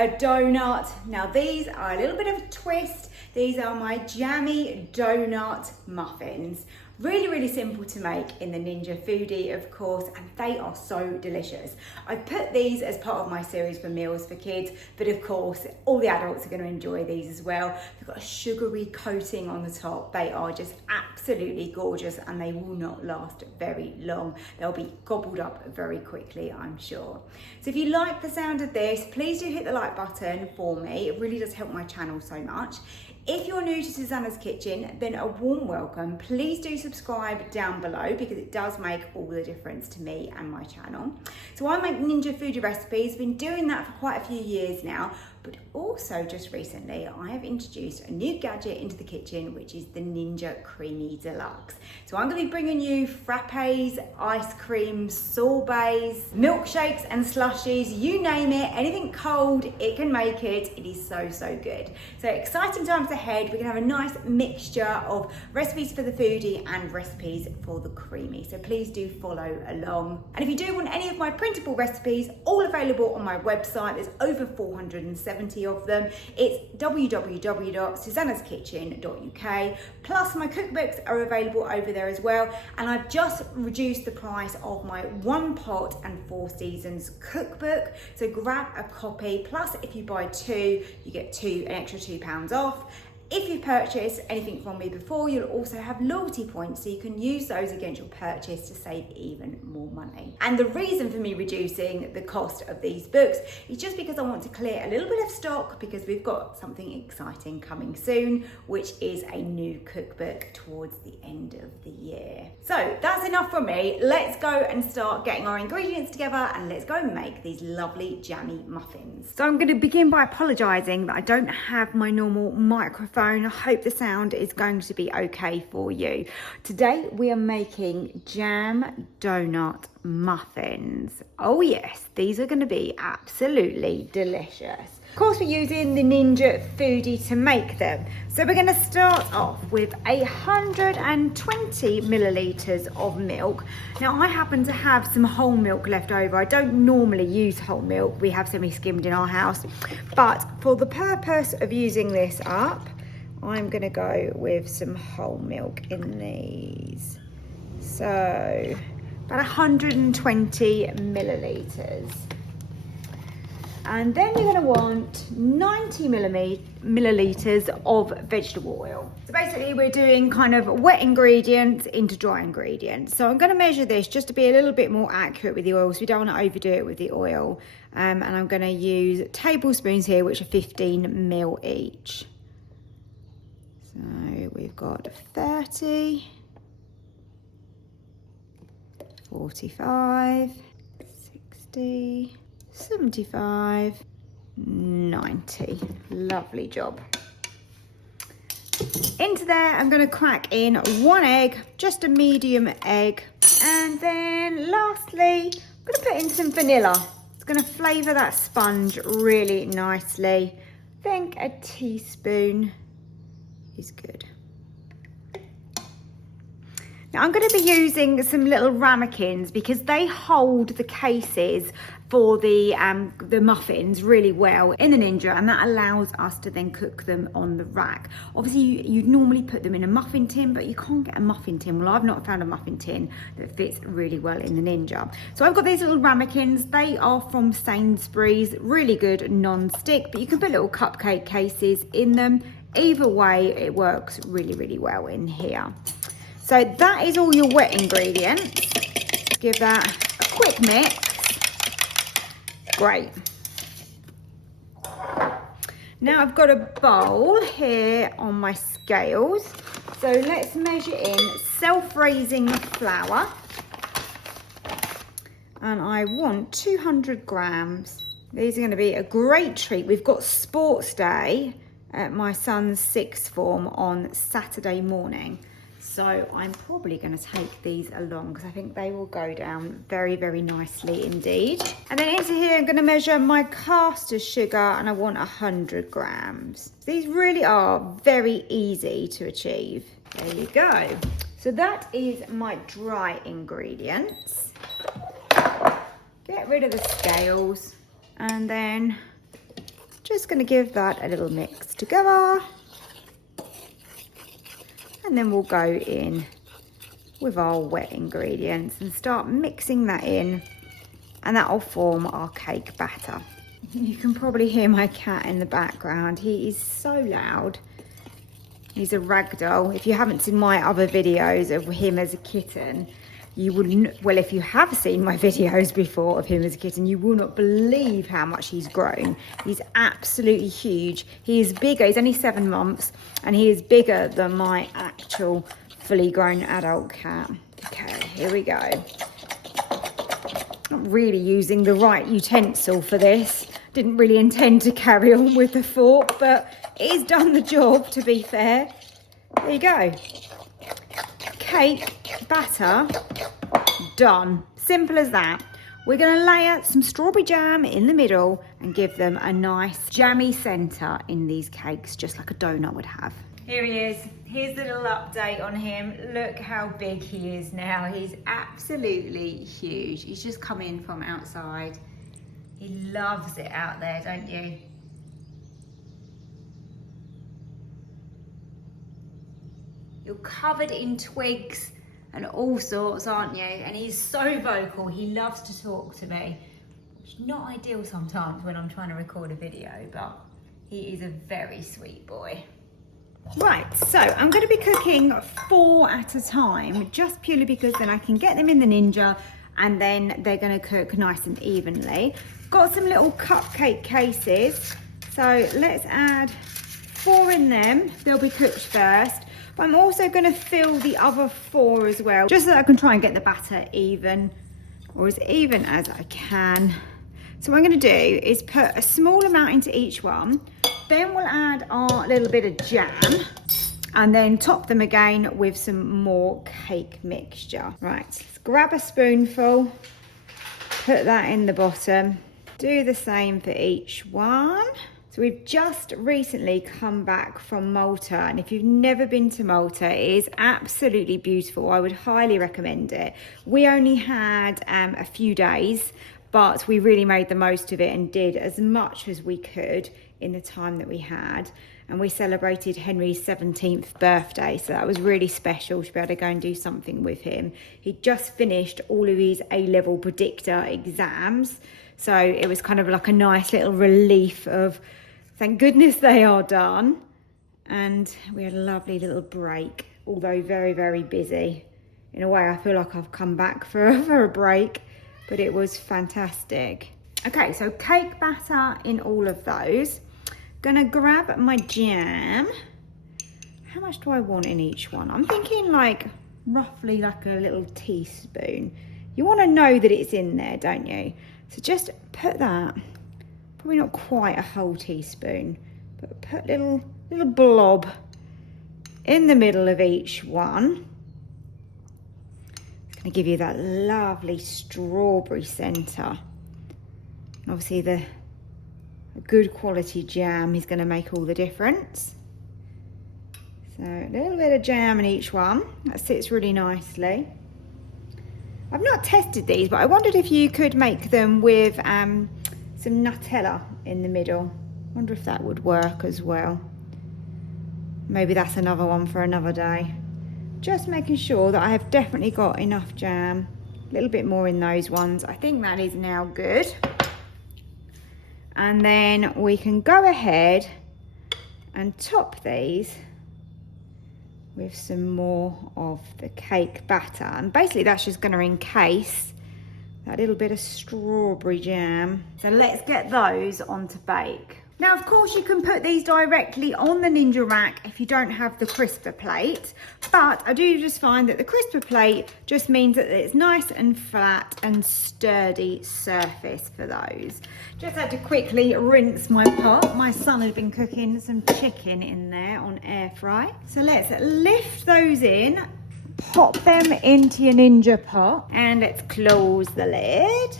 a donut. Now these are a little bit of a twist. These are my jammy donut muffins. Really, really simple to make in the Ninja Foodi, of course, and they are so delicious. I've put these as part of my series for meals for kids, but of course, all the adults are going to enjoy these as well. They've got a sugary coating on the top. They are just absolutely gorgeous and they will not last very long. They'll be gobbled up very quickly, I'm sure. So if you like the sound of this, please do hit the like button for me. It really does help my channel so much. If you're new to Susannah's Kitchen, then a warm welcome. Please do subscribe down below because it does make all the difference to me and my channel. So I make Ninja Foodi recipes, been doing that for quite a few years now, but also just recently I have introduced a new gadget into the kitchen, which is the Ninja Creamy Deluxe. So I'm going to be bringing you frappes, ice creams, sorbets, milkshakes and slushies, you name it, anything cold, it can make it. It is so, so good. So exciting times ahead. We're going to have a nice mixture of recipes for the foodie and recipes for the creamy. So please do follow along. And if you do want any of my printable recipes, all available on my website. There's over 470 of them. It's www.susannahskitchen.uk. Plus my cookbooks are available over there as well. And I've just reduced the price of my 1 pot and 4 seasons cookbook. So grab a copy. Plus if you buy 2, you get an extra £2 off. If you've purchased anything from me before, you'll also have loyalty points, so you can use those against your purchase to save even more money. And the reason for me reducing the cost of these books is just because I want to clear a little bit of stock because we've got something exciting coming soon, which is a new cookbook towards the end of the year. So that's enough from me. Let's go and start getting our ingredients together and let's go and make these lovely jammy muffins. So I'm going to begin by apologising that I don't have my normal microphone. I hope the sound is going to be okay for you. Today we are making jam donut muffins. Oh yes, these are going to be absolutely delicious. Of course we're using the Ninja Foodi to make them. So we're going to start off with 120 millilitres of milk. Now I happen to have some whole milk left over. I don't normally use whole milk. We have semi-skimmed in our house. But for the purpose of using this up, I'm going to go with some whole milk in these. So about 120 millilitres. And then you're going to want 90 millilitres of vegetable oil. So basically we're doing kind of wet ingredients into dry ingredients. So I'm going to measure this just to be a little bit more accurate with the oil, so we don't want to overdo it with the oil. And I'm going to use tablespoons here, which are 15 ml each. So we've got 30, 45, 60, 75, 90. Lovely job. Into there, I'm going to crack in 1 egg, just a medium egg. And then lastly, I'm going to put in some vanilla. It's going to flavour that sponge really nicely. I think a teaspoon is good. Now I'm going to be using some little ramekins because they hold the cases for the muffins really well in the Ninja, and that allows us to then cook them on the rack. Obviously you'd normally put them in a muffin tin, but you can't get a muffin tin. Well, I've not found a muffin tin that fits really well in the Ninja. So I've got these little ramekins. They are from Sainsbury's, really good non-stick, but you can put little cupcake cases in them. Either way, it works really, really well in here. So that is all your wet ingredients. Give that a quick mix. Great. Now I've got a bowl here on my scales. So let's measure in self-raising flour. And I want 200 grams. These are going to be a great treat. We've got sports day at my son's sixth form on Saturday morning. So I'm probably going to take these along because I think they will go down very, very nicely indeed. And then into here, I'm going to measure my caster sugar and I want 100 grams. These really are very easy to achieve. There you go. So that is my dry ingredients. Get rid of the scales and then Just going to give that a little mix together. And then we'll go in with our wet ingredients and start mixing that in, and that will form our cake batter. You can probably hear my cat in the background. He is so loud. He's a ragdoll. If you haven't seen my other videos of him as a kitten, you wouldn't, well, if you have seen my videos before of him as a kitten, you will not believe how much he's grown. He's absolutely huge. He is bigger, he's only 7 months, and he is bigger than my actual fully grown adult cat. Okay, here we go. Not really using the right utensil for this. Didn't really intend to carry on with the fork, but it's done the job, to be fair. There you go. Cake batter done. Simple as that. We're going to layer some strawberry jam in the middle and give them a nice jammy centre in these cakes, just like a donut would have. Here he is. Here's a little update on him. Look how big he is now. He's absolutely huge. He's just come in from outside. He loves it out there, don't you? You're covered in twigs and all sorts, aren't you? And he's so vocal. He loves to talk to me. Which is not ideal sometimes when I'm trying to record a video, but he is a very sweet boy. Right, so I'm going to be cooking 4 at a time, just purely because then I can get them in the Ninja and then they're going to cook nice and evenly. Got some little cupcake cases, so let's add 4 in them. They'll be cooked first. But I'm also going to fill the other 4 as well, just so that I can try and get the batter even, or as even as I can. So what I'm going to do is put a small amount into each one. Then we'll add our little bit of jam and then top them again with some more cake mixture. Right, let's grab a spoonful, put that in the bottom. Do the same for each one. So we've just recently come back from Malta, and if you've never been to Malta, it is absolutely beautiful. I would highly recommend it. We only had a few days, but we really made the most of it and did as much as we could in the time that we had. And we celebrated Henry's 17th birthday, so that was really special to be able to go and do something with him. He'd just finished all of his A-level predictor exams, so it was kind of like a nice little relief of, thank goodness they are done. And we had a lovely little break, although very, very busy. In a way, I feel like I've come back for a break, but it was fantastic. Okay, so cake batter in all of those. Gonna grab my jam. How much do I want in each one? I'm thinking like roughly like a little teaspoon. You want to know that it's in there, don't you? So just put that, probably not quite a whole teaspoon, but put little blob in the middle of each one. It's going to give you that lovely strawberry centre. Obviously the good quality jam is going to make all the difference. So a little bit of jam in each one. That sits really nicely. I've not tested these, but I wondered if you could make them with some Nutella in the middle. I wonder if that would work as well. Maybe that's another one for another day. Just making sure that I have definitely got enough jam. A little bit more in those ones. I think that is now good. And then we can go ahead and top these with some more of the cake batter. And basically that's just going to encase that little bit of strawberry jam. So let's get those onto bake. Now, of course, you can put these directly on the Ninja rack if you don't have the crisper plate, but I do just find that the crisper plate just means that it's nice and flat and sturdy surface for those. Just had to quickly rinse my pot. My son had been cooking some chicken in there on air fry. So let's lift those in, pop them into your Ninja pot, and let's close the lid.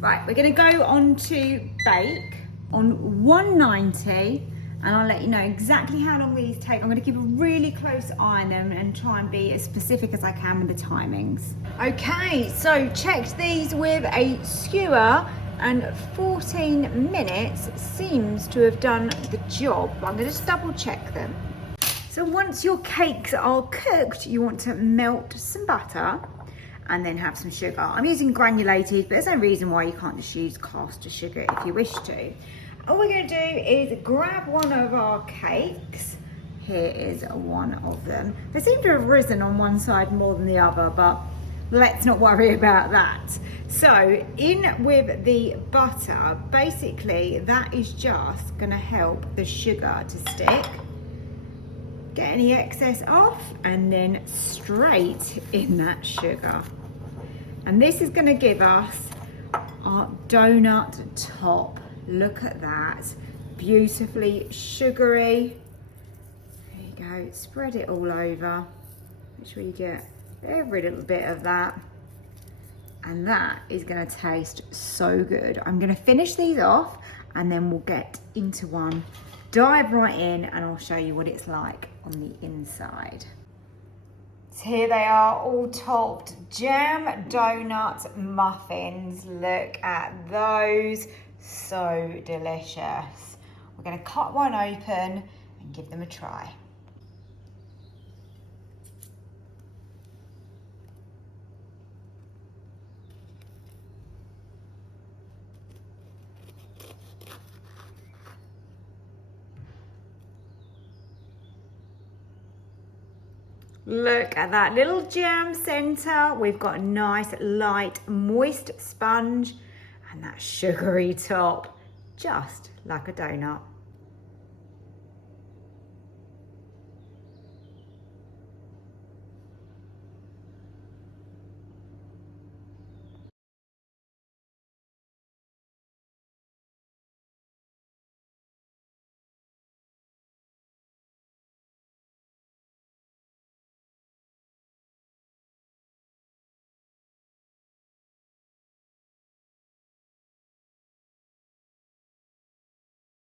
Right, we're going to go on to bake on 190, and I'll let you know exactly how long these take. I'm going to keep a really close eye on them and try and be as specific as I can with the timings. Okay, so checked these with a skewer and 14 minutes seems to have done the job. I'm going to just double check them. So once your cakes are cooked, you want to melt some butter and then have some sugar. I'm using granulated, but there's no reason why you can't just use caster sugar if you wish to. All we're going to do is grab one of our cakes. Here is one of them. They seem to have risen on one side more than the other, but let's not worry about that. So in with the butter, basically that is just going to help the sugar to stick. Get any excess off and then straight in that sugar. And this is going to give us our donut top. Look at that, beautifully sugary. There you go, spread it all over. Make sure you get every little bit of that. And that is going to taste so good. I'm going to finish these off and then we'll get into one. Dive right in and I'll show you what it's like on the inside. So here they are, all topped jam donut muffins. Look at those, so delicious. We're going to cut one open and give them a try. Look at that little jam center. We've got a nice, light, moist sponge and that sugary top, just like a donut.